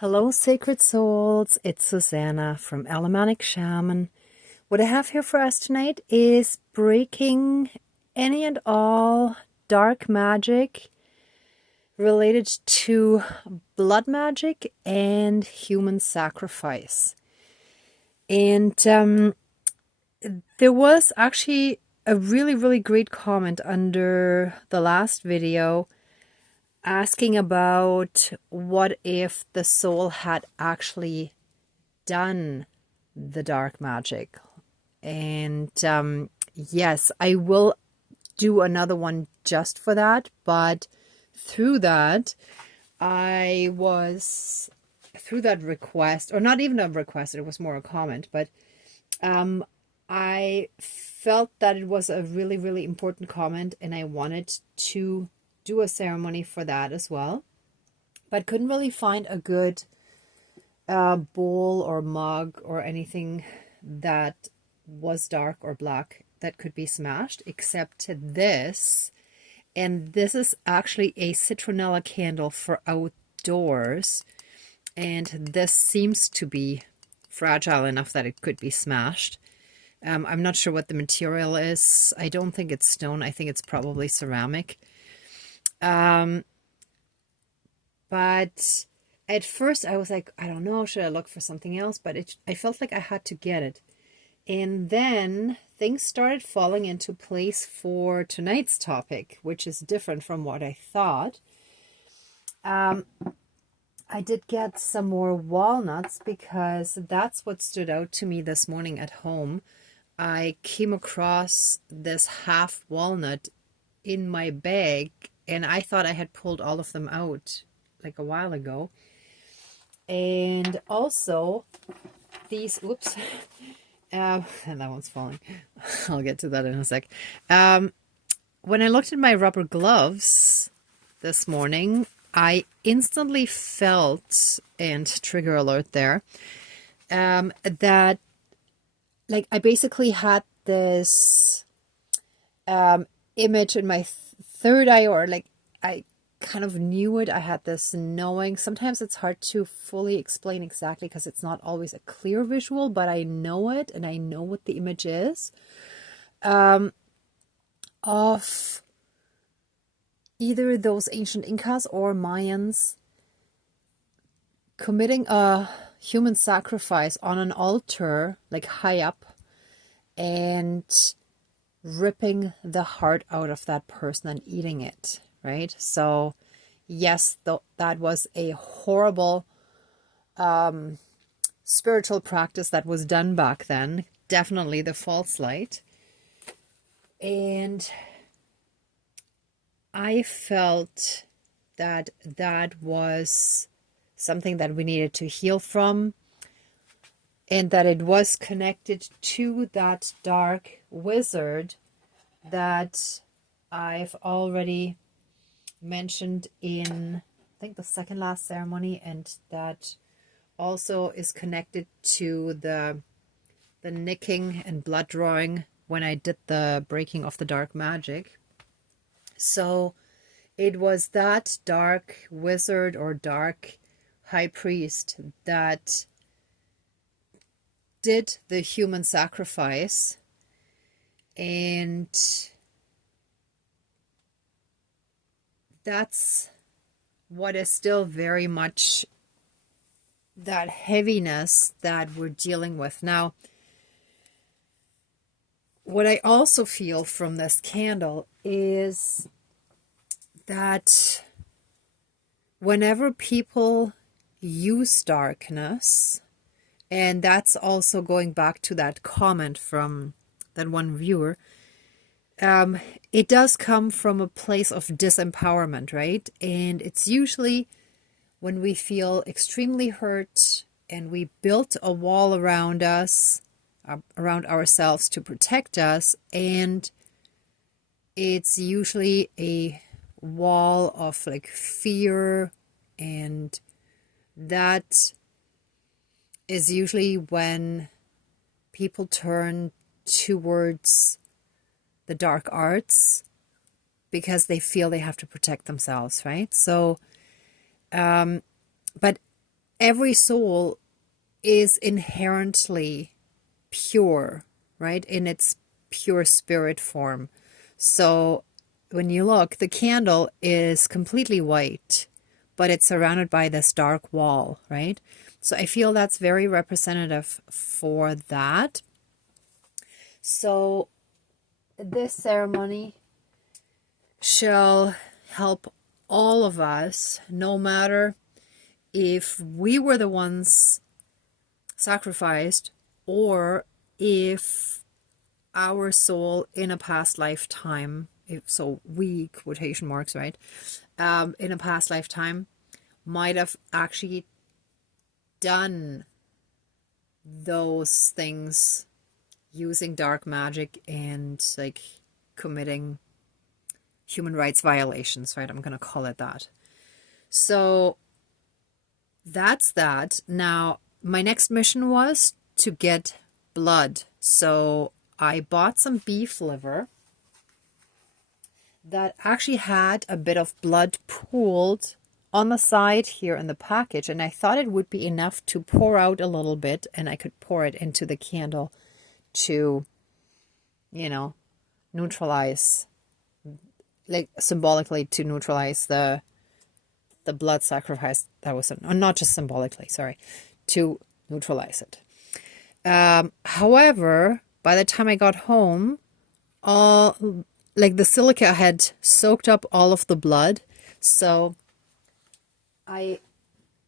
Hello, sacred souls. It's Susanna from Alamanic Shaman. What I have here for us tonight is breaking any and all dark magic related to blood magic and human sacrifice. And there was actually a really great comment under the last video asking about what if the soul had actually done the dark magic. And yes, I will do another one just for that. But through that, through that request, or not even a request, it was more a comment, but I felt that it was a really important comment, and I wanted to do a ceremony for that as well, but couldn't really find a good bowl or mug or anything that was dark or black that could be smashed, except this. And this is actually a citronella candle for outdoors, and this seems to be fragile enough that it could be smashed. I'm not sure what the material is. I don't think it's stone. I think it's probably ceramic. But at first I was like, I don't know, should I look for something else? But I felt like I had to get it. And then things started falling into place for tonight's topic, which is different from what I thought. I did get some more walnuts because that's what stood out to me this morning at home. I came across this half walnut in my bag, and I thought I had pulled all of them out like a while ago. And also these, oops, and that one's falling. I'll get to that in a sec. When I looked at my rubber gloves this morning, I instantly felt, and trigger alert there, that like I basically had this image in my third eye, or like I kind of knew it. I had this knowing. Sometimes it's hard to fully explain exactly because it's not always a clear visual, but I know it and I know what the image is of either those ancient Incas or Mayans committing a human sacrifice on an altar, like high up, and ripping the heart out of that person and eating it, right? So yes, that was a horrible spiritual practice that was done back then. Definitely the false light. And I felt that that was something that we needed to heal from, and that it was connected to that dark wizard that I've already mentioned in, I think, the second last ceremony, and that also is connected to the nicking and blood drawing when I did the breaking of the dark magic. So it was that dark wizard or dark high priest that did the human sacrifice, and that's what is still very much that heaviness that we're dealing with now. What I also feel from this candle is that whenever people use darkness, and that's also going back to that comment from that one viewer, it does come from a place of disempowerment, right? And it's usually when we feel extremely hurt and we built a wall around us, around ourselves to protect us, and it's usually a wall of like fear, and that is usually when people turn towards the dark arts because they feel they have to protect themselves, right? So but every soul is inherently pure, right? In its pure spirit form. So when you look, the candle is completely white, but it's surrounded by this dark wall, right? So I feel that's very representative for that. So this ceremony shall help all of us, no matter if we were the ones sacrificed or if our soul in a past lifetime, if so we, quotation marks, right, in a past lifetime might have actually done those things using dark magic and like committing human rights violations, right? I'm going to call it that. So that's that. Now, my next mission was to get blood. So I bought some beef liver that actually had a bit of blood pooled on the side here in the package. And I thought it would be enough to pour out a little bit and I could pour it into the candle to, you know, neutralize, like symbolically to neutralize the blood sacrifice that was, not just symbolically, sorry, to neutralize it. However, by the time I got home, like the silica had soaked up all of the blood. So I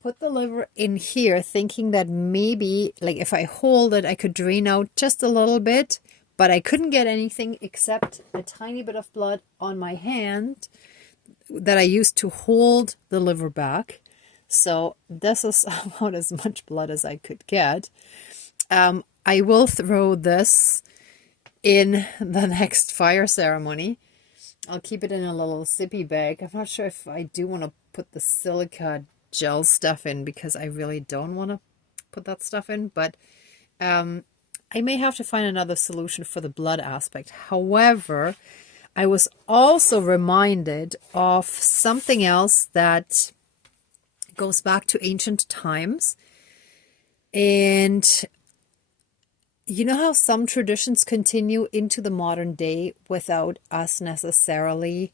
put the liver in here thinking that maybe like if I hold it, I could drain out just a little bit, but I couldn't get anything except a tiny bit of blood on my hand that I used to hold the liver back. So this is about as much blood as I could get. I will throw this in the next fire ceremony. I'll keep it in a little sippy bag. I'm not sure if I do want to put the silica gel stuff in because I really don't want to put that stuff in, but I may have to find another solution for the blood aspect. However, I was also reminded of something else that goes back to ancient times. And you know how some traditions continue into the modern day without us necessarily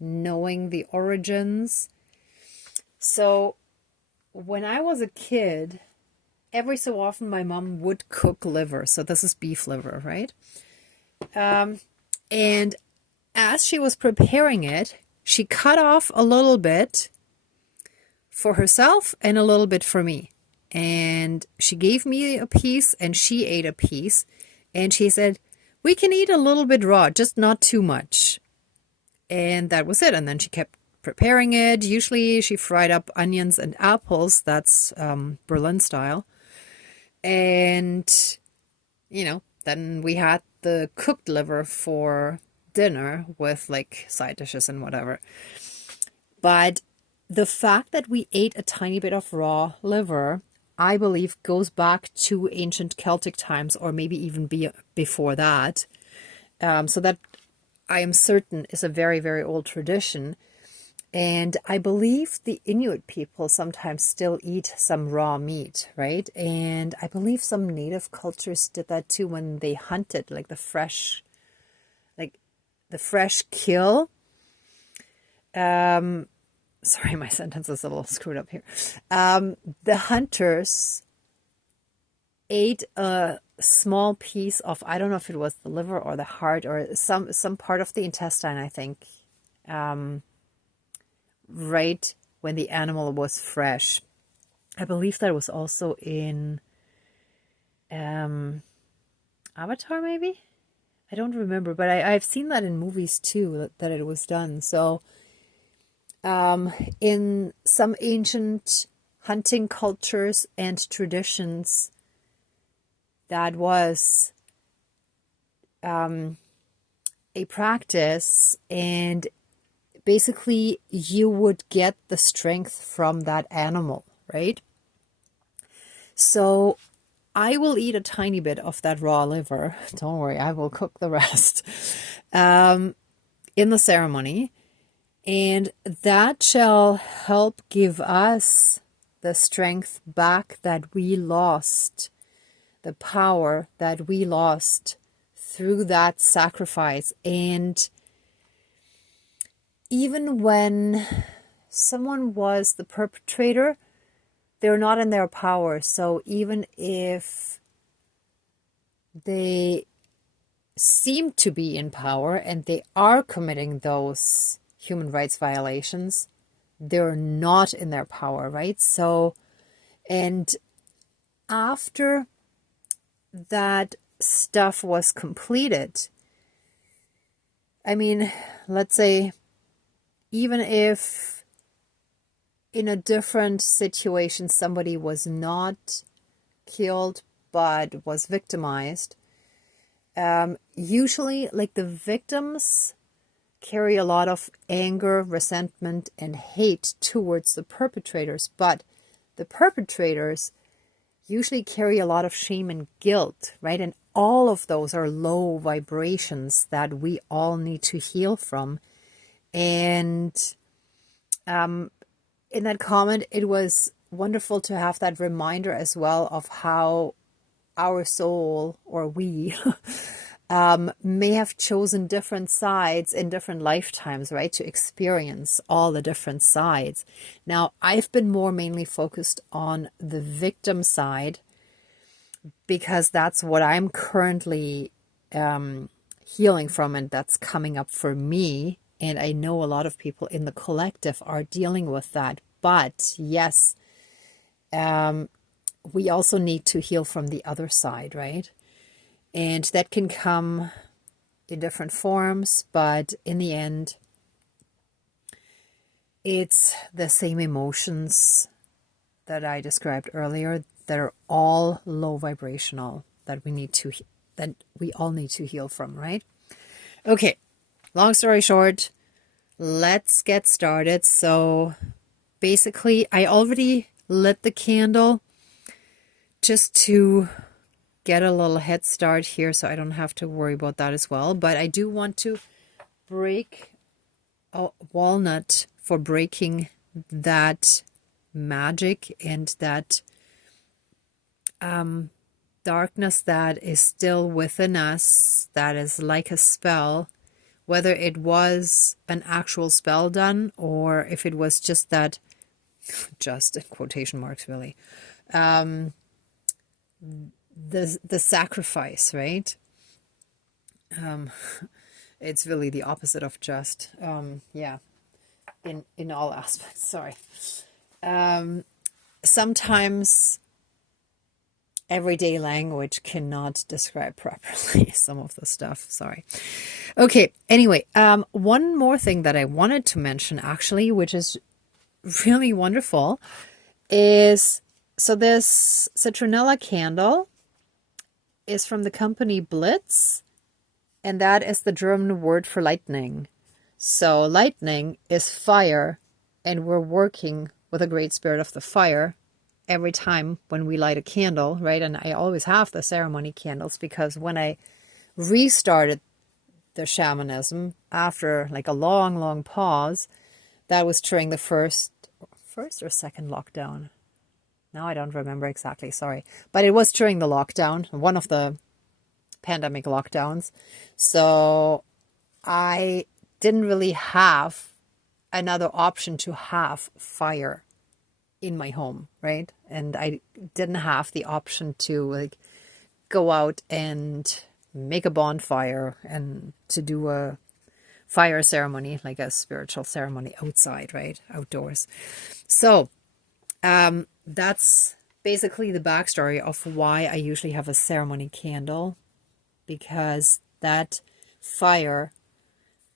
knowing the origins? So when I was a kid, every so often my mom would cook liver. So this is beef liver, right? And as she was preparing it, she cut off a little bit for herself and a little bit for me. And she gave me a piece and she ate a piece. And she said, we can eat a little bit raw, just not too much. And that was it. And then she kept preparing it. Usually she fried up onions and apples. That's Berlin style. And, you know, then we had the cooked liver for dinner with like side dishes and whatever. But the fact that we ate a tiny bit of raw liver, I believe, goes back to ancient Celtic times, or maybe even before that. So that I am certain is a very, very old tradition. And I believe the Inuit people sometimes still eat some raw meat, right? And I believe some native cultures did that too when they hunted, like the fresh kill. Sorry, my sentence is a little screwed up here. The hunters ate a small piece of, I don't know if it was the liver or the heart or some part of the intestine, I think, right when the animal was fresh. I believe that was also in Avatar, maybe? I don't remember, but I've seen that in movies too, that it was done. So in some ancient hunting cultures and traditions, that was a practice, and basically you would get the strength from that animal, right? So I will eat a tiny bit of that raw liver. Don't worry, I will cook the rest in the ceremony. And that shall help give us the strength back that we lost, the power that we lost through that sacrifice. And even when someone was the perpetrator, they're not in their power. So even if they seem to be in power and they are committing those human rights violations, they're not in their power, right? So, and after that stuff was completed, I mean, let's say, even if in a different situation somebody was not killed but was victimized, usually like the victims carry a lot of anger, resentment, and hate towards the perpetrators, but the perpetrators usually carry a lot of shame and guilt, right? And all of those are low vibrations that we all need to heal from. And in that comment, it was wonderful to have that reminder as well of how our soul, or we, may have chosen different sides in different lifetimes, right? To experience all the different sides. Now, I've been more mainly focused on the victim side because that's what I'm currently healing from, and that's coming up for me. And I know a lot of people in the collective are dealing with that. But yes, we also need to heal from the other side, right? And that can come in different forms, but in the end, it's the same emotions that I described earlier that are all low vibrational that we all need to heal from, right? Okay, long story short, let's get started. So basically, I already lit the candle just to get a little head start here, so I don't have to worry about that as well. But I do want to break a walnut for breaking that magic and that darkness that is still within us, that is like a spell, whether it was an actual spell done or if it was just that, just in quotation marks really, the sacrifice, right? It's really the opposite of just, yeah, in all aspects. Sorry. Sometimes everyday language cannot describe properly some of the stuff. Sorry. Okay. Anyway, one more thing that I wanted to mention actually, which is really wonderful, is so this citronella candle is from the company Blitz, and that is the German word for lightning. So lightning is fire, and we're working with a great spirit of the fire every time when we light a candle, right? And I always have the ceremony candles because when I restarted the shamanism after like a long pause, that was during the first or second lockdown. Now I don't remember exactly, sorry. But it was during the lockdown, one of the pandemic lockdowns. So I didn't really have another option to have fire in my home, right? And I didn't have the option to like go out and make a bonfire and to do a fire ceremony, like a spiritual ceremony outside, right? Outdoors. So that's basically the backstory of why I usually have a ceremony candle, because that fire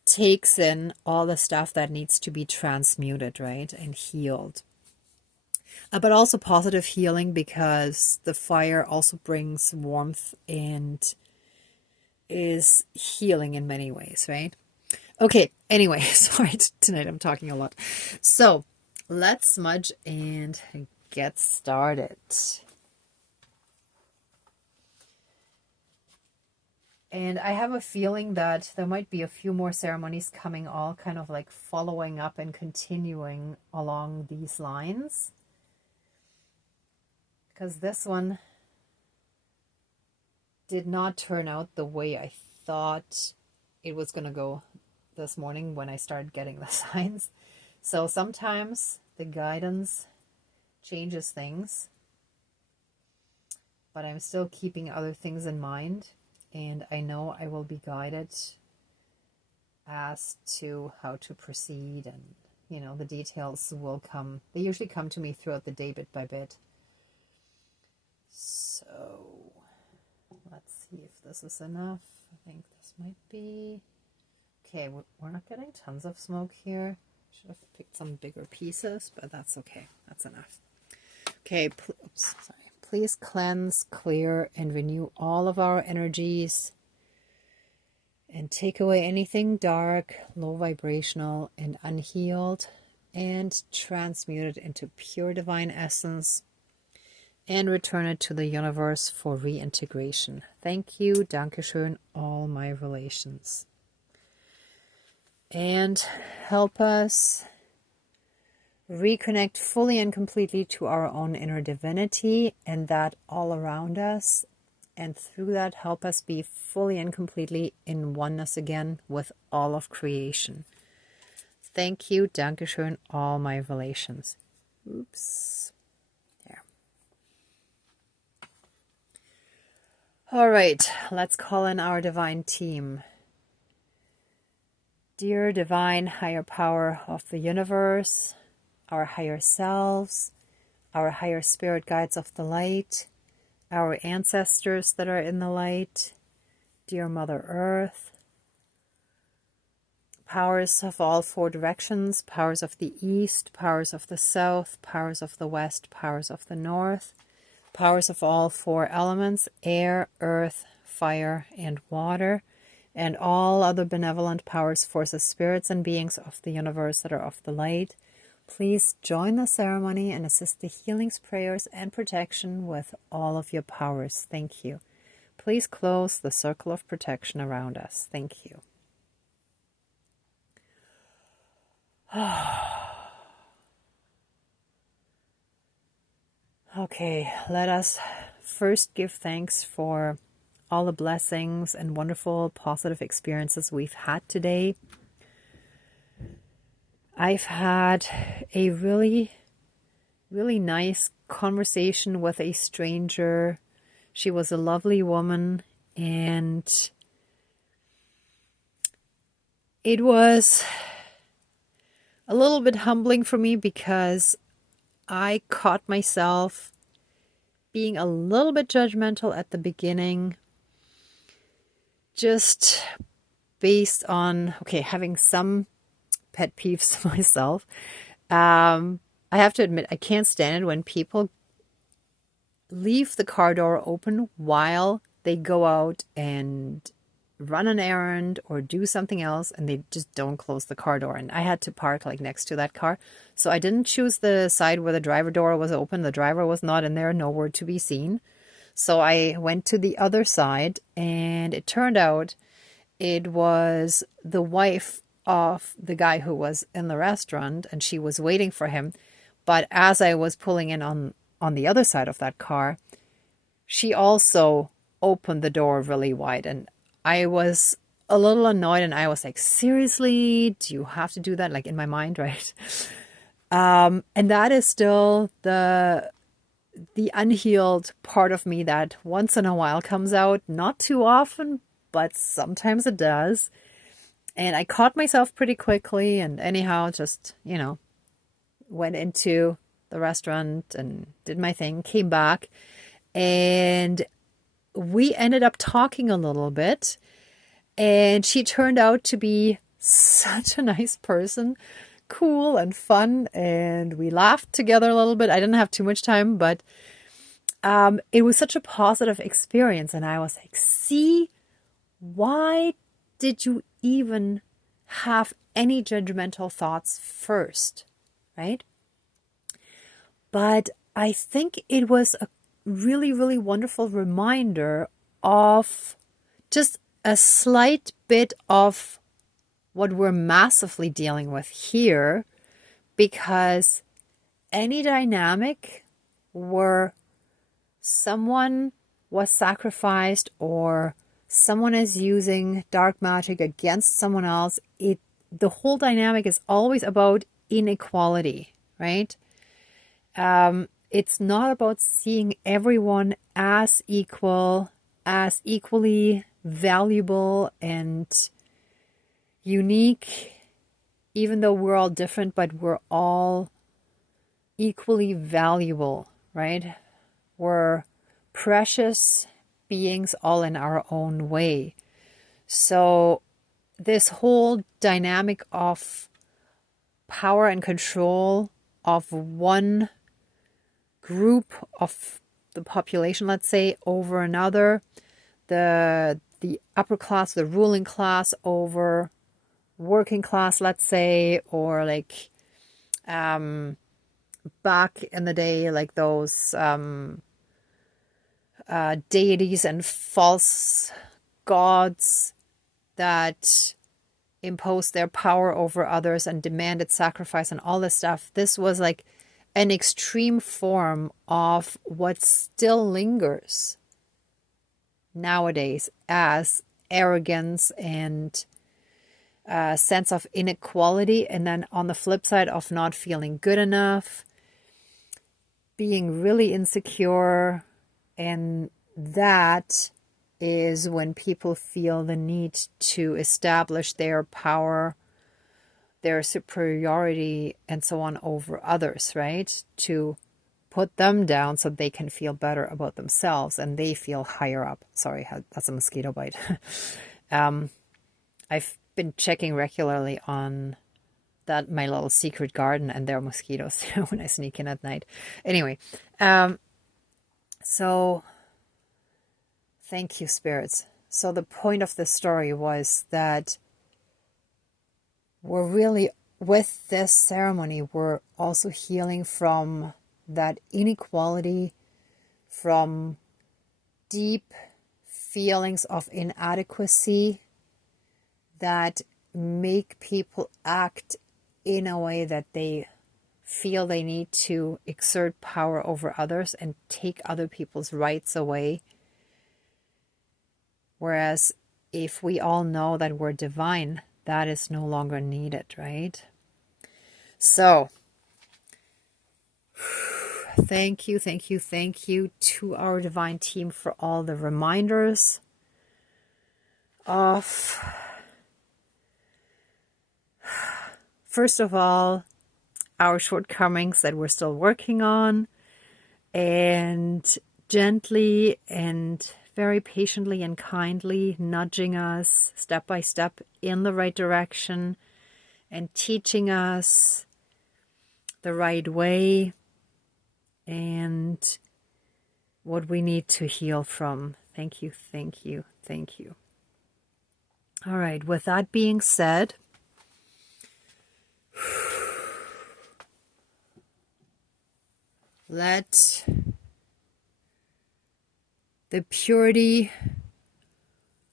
takes in all the stuff that needs to be transmuted, right? And healed. But also positive healing, because the fire also brings warmth and is healing in many ways, right? Okay, anyway, sorry, tonight I'm talking a lot. So let's smudge and get started. And I have a feeling that there might be a few more ceremonies coming, all kind of like following up and continuing along these lines. because this one did not turn out the way I thought it was going to go this morning when I started getting the signs. So sometimes the guidance changes things, but I'm still keeping other things in mind, and I know I will be guided as to how to proceed, and the details will come. They usually come to me throughout the day, bit by bit. So let's see if this is enough. I think this might be okay. We're not getting tons of smoke here. Should have picked some bigger pieces, but that's okay. That's enough. Okay, please cleanse, clear, and renew all of our energies, and take away anything dark, low vibrational, and unhealed, and transmute it into pure divine essence, and return it to the universe for reintegration. Thank you, Dankeschön, all my relations. And help us reconnect fully and completely to our own inner divinity and that all around us. And through that, help us be fully and completely in oneness again with all of creation. Thank you, Dankeschön, all my relations. Oops. There. All right, let's call in our divine team. Dear divine higher power of the universe, our higher selves, our higher spirit guides of the light, our ancestors that are in the light, dear Mother Earth, powers of all four directions, powers of the east, powers of the south, powers of the west, powers of the north, powers of all four elements, air, earth, fire, and water, and all other benevolent powers, forces, spirits, and beings of the universe that are of the light. Please join the ceremony and assist the healings, prayers, and protection with all of your powers. Thank you. Please close the circle of protection around us. Thank you. Okay, let us first give thanks for all the blessings and wonderful positive experiences we've had today. I've had a really, really nice conversation with a stranger. She was a lovely woman, and it was a little bit humbling for me because I caught myself being a little bit judgmental at the beginning, just based on, having some pet peeves myself. I have to admit, I can't stand it when people leave the car door open while they go out and run an errand or do something else, and they just don't close the car door. And I had to park next to that car, so I didn't choose the side where the driver door was open. The driver was not in there, nowhere to be seen. So I went to the other side, and it turned out it was the wife of the guy who was in the restaurant, and she was waiting for him. But as I was pulling in on the other side of that car, she also opened the door really wide, and I was a little annoyed, and I was like, seriously, do you have to do that? In my mind, right? And that is still the unhealed part of me that once in a while comes out, not too often, but sometimes it does. And I caught myself pretty quickly, and anyhow, just, went into the restaurant and did my thing, came back, and we ended up talking a little bit, and she turned out to be such a nice person, cool and fun, and we laughed together a little bit. I didn't have too much time, but it was such a positive experience, and I was like, see, why did you even have any judgmental thoughts first, right? But I think it was a really, really wonderful reminder of just a slight bit of what we're massively dealing with here, because any dynamic where someone was sacrificed or someone is using dark magic against someone else, the whole dynamic is always about inequality, right? It's not about seeing everyone as equal, as equally valuable and unique, even though we're all different, but we're all equally valuable, right? We're precious beings all in our own way. So this whole dynamic of power and control of one group of the population, let's say, over another, the upper class, the ruling class over working class, let's say, or like back in the day, like those deities and false gods that imposed their power over others and demanded sacrifice and all this stuff. This was like an extreme form of what still lingers nowadays as arrogance and a sense of inequality. And then on the flip side of not feeling good enough, being really insecure. And that is when people feel the need to establish their power, their superiority, and so on over others, right? To put them down so they can feel better about themselves and they feel higher up. Sorry, that's a mosquito bite. I've been checking regularly on my little secret garden, and there are mosquitoes when I sneak in at night. Anyway, so thank you, spirits. So the point of this story was that we're really, with this ceremony, we're also healing from that inequality, from deep feelings of inadequacy that make people act in a way that they feel they need to exert power over others and take other people's rights away. Whereas if we all know that we're divine, that is no longer needed, right? So, thank you to our divine team for all the reminders of, first of all, our shortcomings that we're still working on, and gently and very patiently and kindly nudging us step by step in the right direction and teaching us the right way and what we need to heal from. Thank you. All right, with that being said, let the purity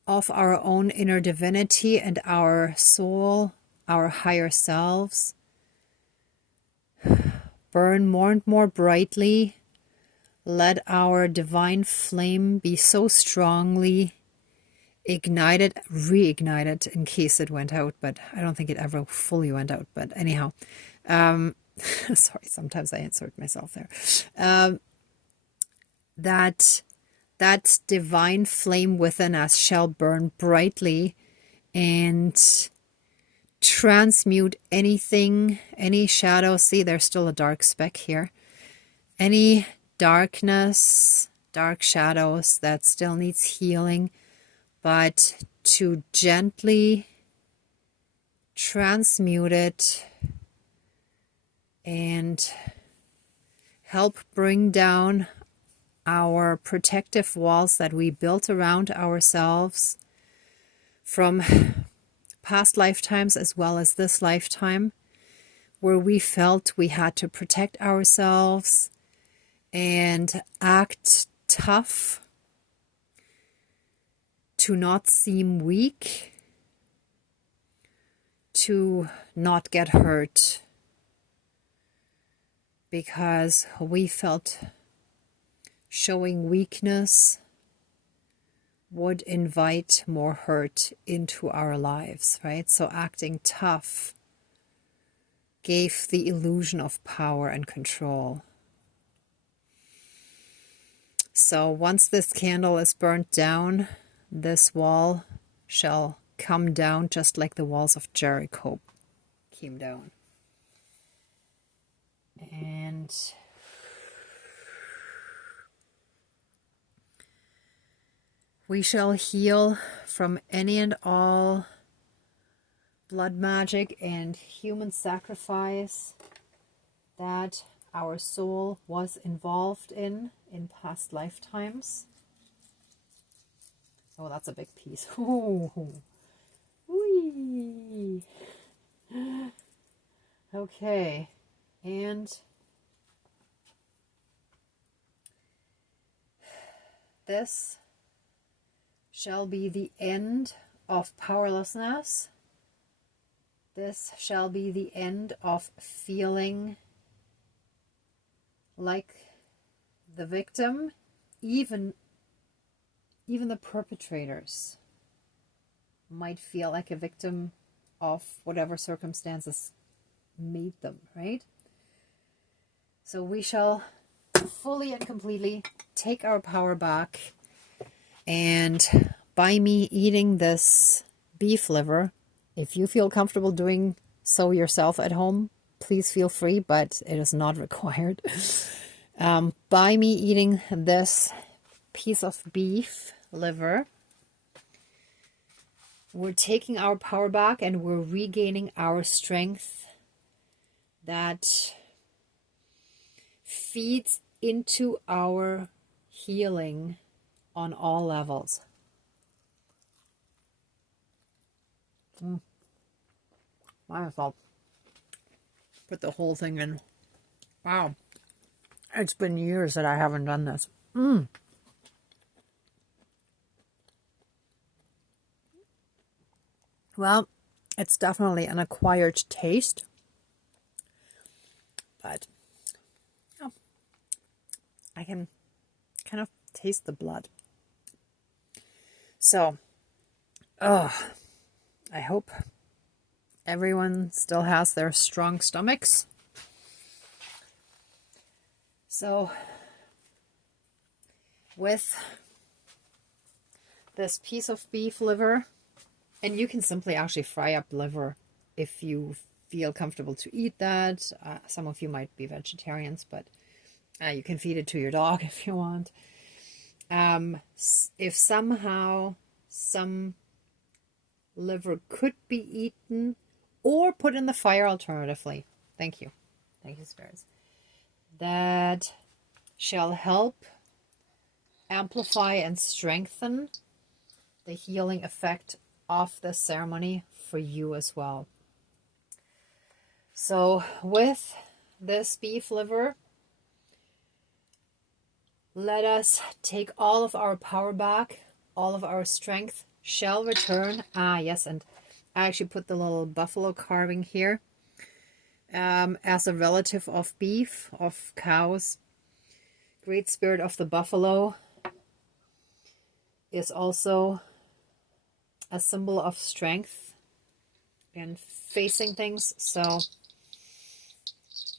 of our own inner divinity and our soul, our higher selves, burn more and more brightly. Let our divine flame be so strongly ignited, reignited in case it went out, but I don't think it ever fully went out. But anyhow, sorry, sometimes I insert myself there. That divine flame within us shall burn brightly and transmute anything, any shadow. See, there's still a dark speck here. Any darkness, dark shadows that still needs healing, but to gently transmute it and help bring down our protective walls that we built around ourselves from past lifetimes as well as this lifetime, where we felt we had to protect ourselves and act tough to not seem weak, to not get hurt, because we felt showing weakness would invite more hurt into our lives, right? So acting tough gave the illusion of power and control. So once this candle is burnt down, this wall shall come down just like the walls of Jericho came down. And we shall heal from any and all blood magic and human sacrifice that our soul was involved in past lifetimes. Oh, that's a big piece. Ooh. Whee. Okay, and this shall be the end of powerlessness. This shall be the end of feeling like the victim. Even the perpetrators might feel like a victim of whatever circumstances made them, right? So we shall fully and completely take our power back, and by me eating this beef liver, if you feel comfortable doing so yourself at home, please feel free, but it is not required. By me eating this piece of beef liver, we're taking our power back and we're regaining our strength that feeds into our healing on all levels. Might as well put the whole thing in. Wow. It's been years that I haven't done this. Well, it's definitely an acquired taste. But yeah, I can kind of taste the blood. So, I hope everyone still has their strong stomachs. So, with this piece of beef liver, and you can simply actually fry up liver if you feel comfortable to eat that. Some of you might be vegetarians, but you can feed it to your dog if you want. If somehow some liver could be eaten or put in the fire alternatively, thank you, spirits, that shall help amplify and strengthen the healing effect of the ceremony for you as well. So with this beef liver, let us take all of our power back, all of our strength shall return. Yes, and I actually put the little buffalo carving here as a relative of beef, of cows. Great Spirit of the buffalo is also a symbol of strength and facing things. So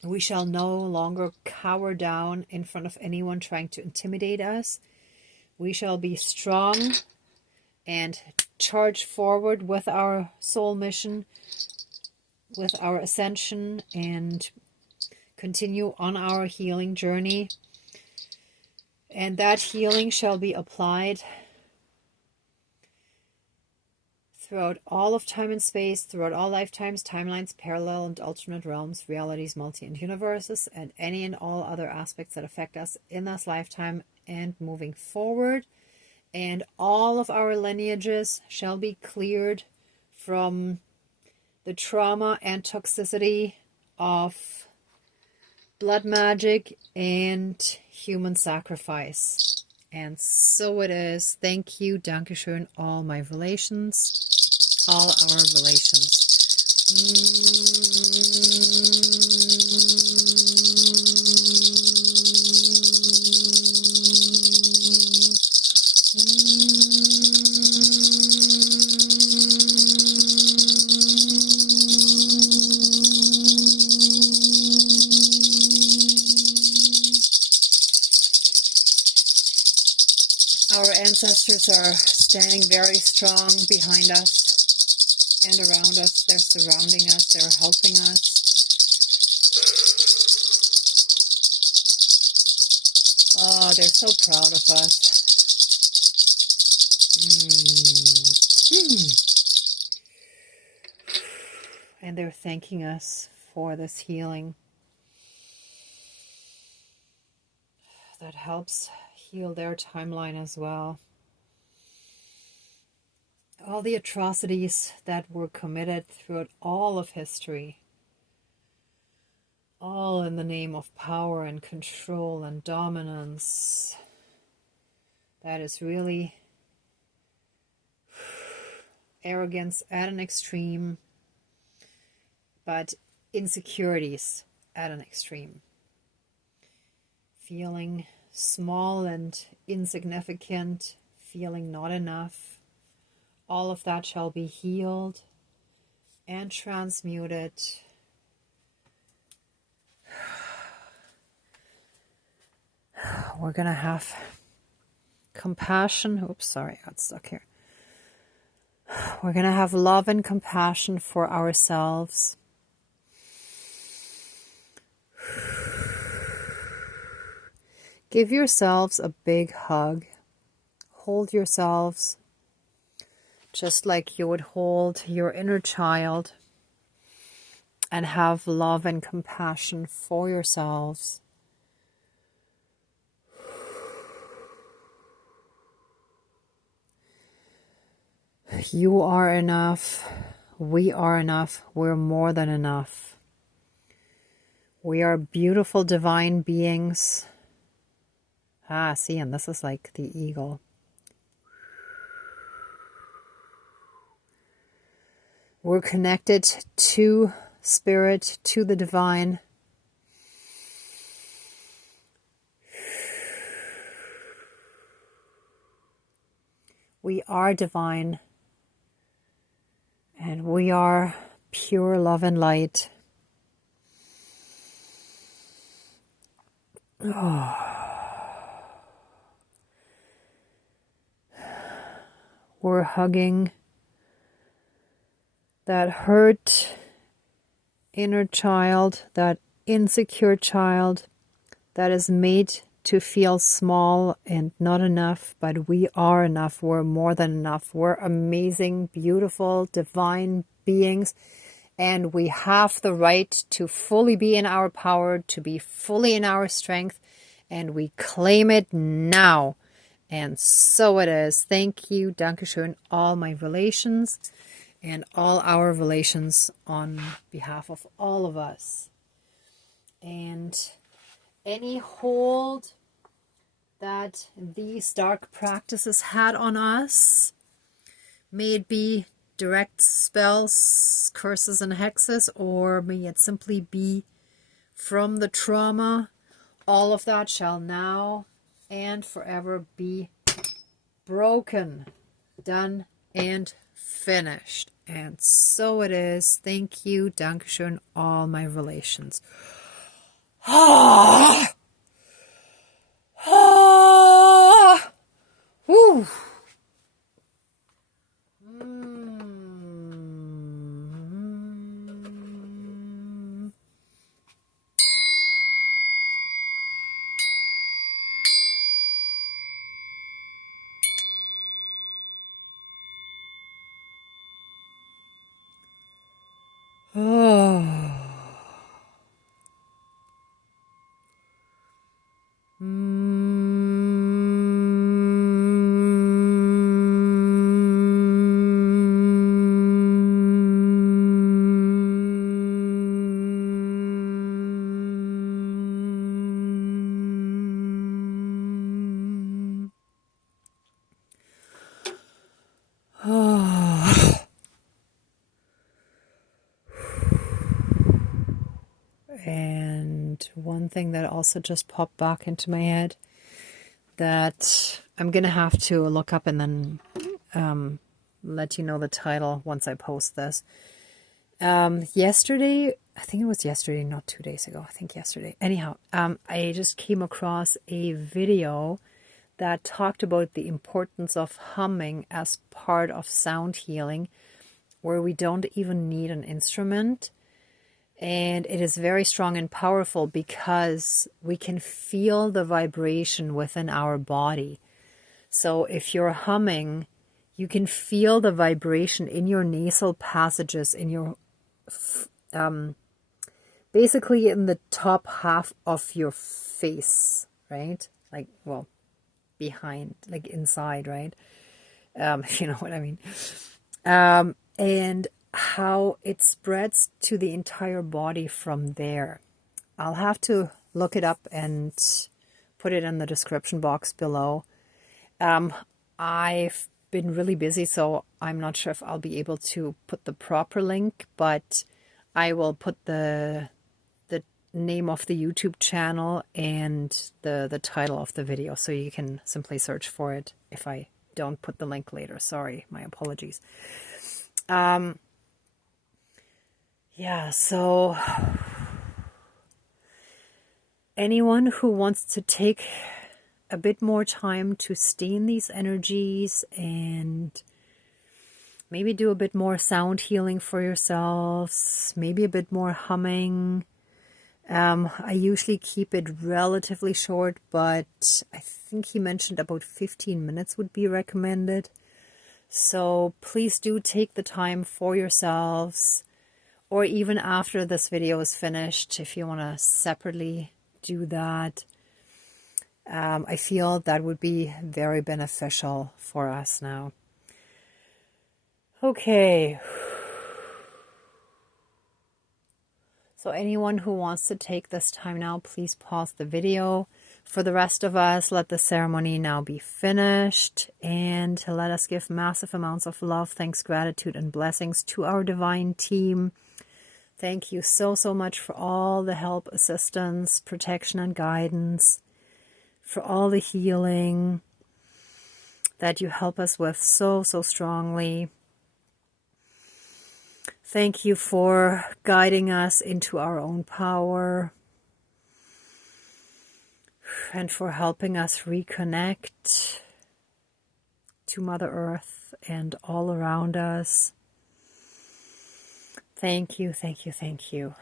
we shall no longer cower down in front of anyone trying to intimidate us. We shall be strong and charge forward with our soul mission, with our ascension, and continue on our healing journey. And that healing shall be applied throughout all of time and space, throughout all lifetimes, timelines, parallel and alternate realms, realities, multi and universes, and any and all other aspects that affect us in this lifetime and moving forward. And all of our lineages shall be cleared from the trauma and toxicity of blood magic and human sacrifice. And so it is. Thank you, Dankeschön, all my relations, all our relations. Our ancestors are standing very strong behind us and around us. They're surrounding us. They're helping us. Oh, they're so proud of us. And they're thanking us for this healing that helps heal their timeline as well. All the atrocities that were committed throughout all of history, all in the name of power and control and dominance, that is really arrogance at an extreme, but insecurities at an extreme. Feeling small and insignificant, feeling not enough, all of that shall be healed and transmuted. We're going to have compassion. Oops, sorry, I got stuck here. We're going to have love and compassion for ourselves. Give yourselves a big hug. Hold yourselves just like you would hold your inner child, and have love and compassion for yourselves. You are enough. We are enough. We're more than enough. We are beautiful divine beings. See, and this is like the eagle. We're connected to spirit, to the divine. We are divine. And we are pure love and light. We're hugging that hurt inner child, that insecure child that is made to feel small and not enough, but we are enough. We're more than enough. We're amazing, beautiful, divine beings, and we have the right to fully be in our power, to be fully in our strength, and we claim it now. And so it is. Thank you, Dankeschön, all my relations and all our relations on behalf of all of us. And any hold that these dark practices had on us, may it be direct spells, curses, and hexes, or may it simply be from the trauma, all of that shall now and forever be broken, done, and finished. And so it is. Thank you, Dankeschön, all my relations. Whew. And one thing that also just popped back into my head that I'm going to have to look up and then let you know the title once I post this. Yesterday, I think it was yesterday, not 2 days ago, I think yesterday. Anyhow, I just came across a video that talked about the importance of humming as part of sound healing, where we don't even need an instrument. And it is very strong and powerful because we can feel the vibration within our body. So if you're humming, you can feel the vibration in your nasal passages, in your basically in the top half of your face, right? Like, well, behind, like inside, right? If you know what I mean. And how it spreads to the entire body from there. I'll have to look it up and put it in the description box below. I've been really busy, so I'm not sure if I'll be able to put the proper link, but I will put the name of the YouTube channel and the title of the video, so you can simply search for it if I don't put the link later. Sorry, my apologies. Yeah, so anyone who wants to take a bit more time to stay in these energies and maybe do a bit more sound healing for yourselves, maybe a bit more humming. I usually keep it relatively short, but I think he mentioned about 15 minutes would be recommended. So please do take the time for yourselves, or even after this video is finished, if you want to separately do that. I feel that would be very beneficial for us now. Okay. So anyone who wants to take this time now, please pause the video. For the rest of us, let the ceremony now be finished, and let us give massive amounts of love, thanks, gratitude, and blessings to our divine team. Thank you so, so much for all the help, assistance, protection, and guidance, for all the healing that you help us with so, so strongly. Thank you for guiding us into our own power and for helping us reconnect to Mother Earth and all around us. Thank you, thank you, thank you.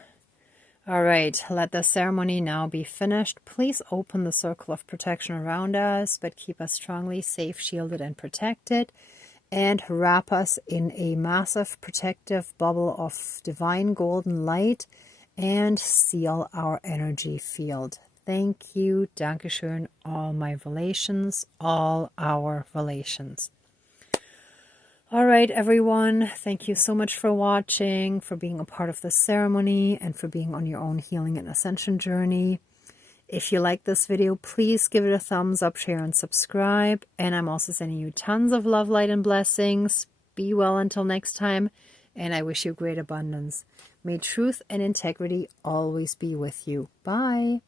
All right, let the ceremony now be finished. Please open the circle of protection around us, but keep us strongly safe, shielded, and protected. And wrap us in a massive protective bubble of divine golden light and seal our energy field. Thank you, Dankeschön, all my relations, all our relations. All right, everyone, thank you so much for watching, for being a part of the ceremony, and for being on your own healing and ascension journey. If you like this video, please give it a thumbs up, share, and subscribe. And I'm also sending you tons of love, light, and blessings. Be well until next time, and I wish you great abundance. May truth and integrity always be with you. Bye.